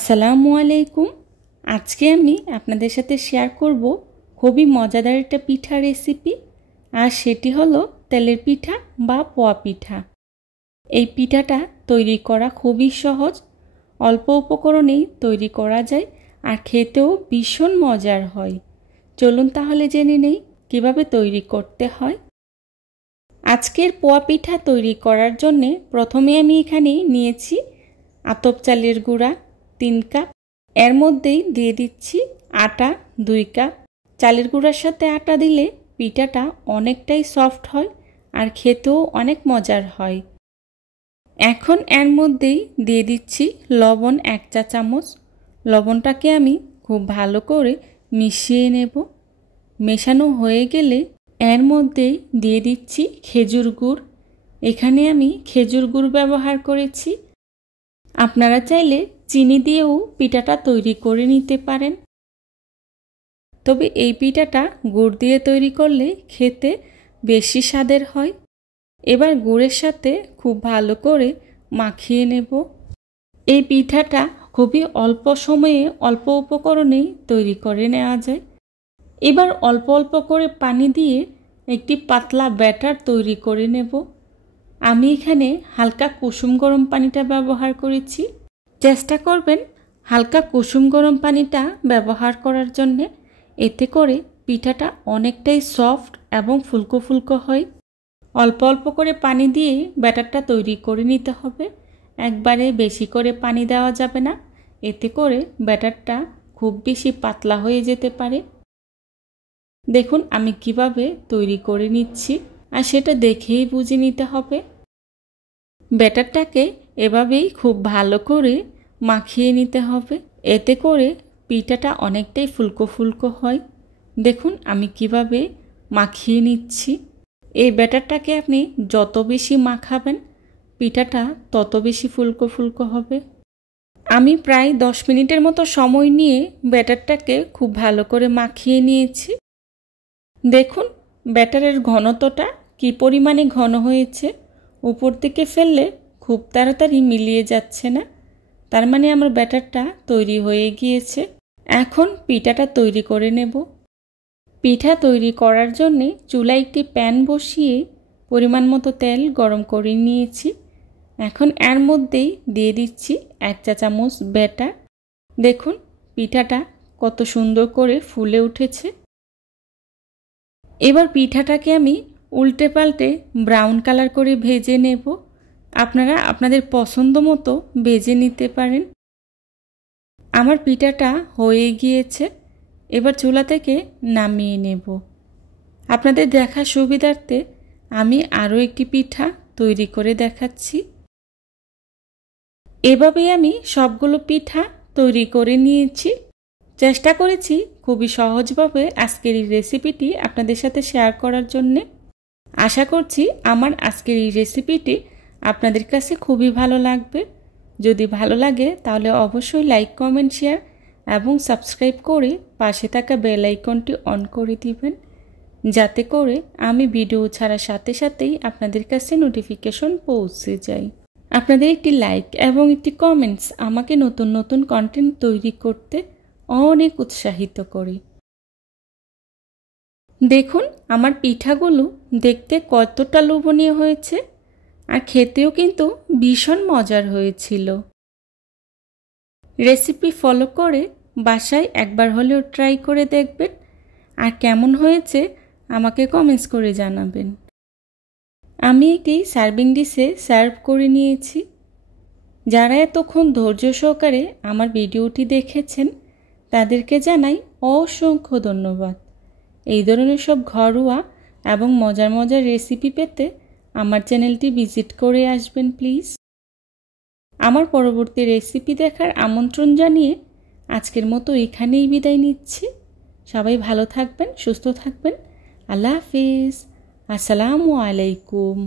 আসসালামু আলাইকুম। আজকে আমি আপনাদের সাথে শেয়ার করব খুবই মজাদার একটা পিঠা রেসিপি, আর সেটি হলো তেলের পিঠা বা পোয়া পিঠা। এই পিঠাটা তৈরি করা খুবই সহজ, অল্প উপকরণেই তৈরি করা যায় আর খেতেও ভীষণ মজার হয়। চলুন তাহলে জেনে নেই কিভাবে তৈরি করতে হয়। আজকের পোয়া পিঠা তৈরি করার জন্য প্রথমে আমি এখানে নিয়েছি আতপ চালের গুঁড়া 3 কাপ, এর মধ্যেই দিয়ে দিচ্ছি আটা 2 কাপ। চালের গুঁড়ার সাথে আটা দিলে পিঠাটা অনেকটাই সফট হয় আর খেতেও অনেক মজার হয়। এখন এর মধ্যেই দিয়ে দিচ্ছি লবণ 1 চা চামচ। লবণটাকে আমি খুব ভালো করে মিশিয়ে নেব। মেশানো হয়ে গেলে এর মধ্যেই দিয়ে দিচ্ছি খেজুর গুড়। এখানে আমি খেজুর গুড় ব্যবহার করেছি। আপনারা চাইলে চিনি দিয়েও পিঠাটা তৈরি করে নিতে পারেন, তবে এই পিঠাটা গুড় দিয়ে তৈরি করলে খেতে বেশি স্বাদের হয়। এবার গুড়ের সাথে খুব ভালো করে মাখিয়ে নেব। এই পিঠাটা খুবই অল্প সময়ে অল্প উপকরণেই তৈরি করে নেওয়া যায়। এবার অল্প অল্প করে পানি দিয়ে একটি পাতলা ব্যাটার তৈরি করে নেব। আমি এখানে হালকা কুসুম গরম পানিটা ব্যবহার করেছি। চেষ্টা করবেন হালকা কুসুম গরম পানিটা ব্যবহার করার জন্যে, এতে করে পিঠাটা অনেকটাই সফট এবং ফুলকো ফুলকো হয়। অল্প অল্প করে পানি দিয়ে ব্যাটারটা তৈরি করে নিতে হবে, একবারে বেশি করে পানি দেওয়া যাবে না, এতে করে ব্যাটারটা খুব বেশি পাতলা হয়ে যেতে পারে। দেখুন আমি কিভাবে তৈরি করে নিচ্ছি, আর সেটা দেখেই বুঝে নিতে হবে। ব্যাটারটাকে এভাবেই খুব ভালো করে মাখিয়ে নিতে হবে, এতে করে পিঠাটা অনেকটাই ফুলকো ফুলকো হয়। দেখুন আমি কিভাবে মাখিয়ে নিচ্ছি। এই ব্যাটারটাকে আপনি যত বেশি মাখাবেন পিঠাটা তত বেশি ফুলকো ফুলকো হবে। আমি প্রায় 10 মিনিটের মতো সময় নিয়ে ব্যাটারটাকে খুব ভালো করে মাখিয়ে নিয়েছি। দেখুন ব্যাটারের ঘনত্বটা কি পরিমাণে ঘন হয়েছে। উপর থেকে ফেললে খুব তাড়াতাড়ি মিলিয়ে যাচ্ছে না, তার মানে আমার ব্যাটারটা তৈরি হয়ে গিয়েছে। এখন পিঠাটা তৈরি করে নেব। পিঠা তৈরি করার জন্যে চুলায় একটি প্যান বসিয়ে পরিমাণ মতো তেল গরম করে নিয়েছি। এখন এর মধ্যেই দিয়ে দিচ্ছি 1 চা চামচ ব্যাটার। দেখুন পিঠাটা কত সুন্দর করে ফুলে উঠেছে। এবার পিঠাটাকে আমি উল্টে পাল্টে ব্রাউন কালার করে ভেজে নেব। আপনারা আপনাদের পছন্দ মতো ভেজে নিতে পারেন। আমার পিঠাটা হয়ে গিয়েছে, এবার চুলা থেকে নামিয়ে নেব। আপনাদের দেখার সুবিধার্থে আমি আরও একটি পিঠা তৈরি করে দেখাচ্ছি। এভাবেই আমি সবগুলো পিঠা তৈরি করে নিয়েছি। চেষ্টা করেছি খুবই সহজভাবে আজকের এই রেসিপিটি আপনাদের সাথে শেয়ার করার জন্যে। আশা করছি আমার আজকের এই রেসিপিটি আপনাদের কাছে খুবই ভালো লাগবে। যদি ভালো লাগে তাহলে অবশ্যই লাইক, কমেন্ট, শেয়ার এবং সাবস্ক্রাইব করে পাশে থাকা বেল আইকনটি অন করে দিবেন, যাতে করে আমি ভিডিও ছাড়ার সাথে সাথেই আপনাদের কাছে নোটিফিকেশন পৌঁছে যায়। আপনাদের একটি লাইক এবং একটি কমেন্টস আমাকে নতুন নতুন কন্টেন্ট তৈরি করতে অনেক উৎসাহিত করে। দেখুন আমার পিঠাগুলো দেখতে কতটা লোভনীয় হয়েছে, আর খেতেও কিন্তু ভীষণ মজার হয়েছিল। রেসিপি ফলো করে বাসায় একবার হলেও ট্রাই করে দেখবেন, আর কেমন হয়েছে আমাকে কমেন্টস করে জানাবেন। আমি একটি সার্ভিং ডিশে সার্ভ করে নিয়েছি। যারা এতক্ষণ ধৈর্য সহকারে আমার ভিডিওটি দেখেছেন তাদেরকে জানাই অসংখ্য ধন্যবাদ। এই ধরনের সব ঘরোয়া এবং মজার মজার রেসিপি পেতে আমার চ্যানেলটি ভিজিট করে আসবেন প্লিজ। আমার পরবর্তী রেসিপি দেখার আমন্ত্রণ জানিয়ে আজকের মতো এখানেই বিদায় নিচ্ছি। সবাই ভালো থাকবেন, সুস্থ থাকবেন। আল্লাহ হাফিজ। আসসালামু আলাইকুম।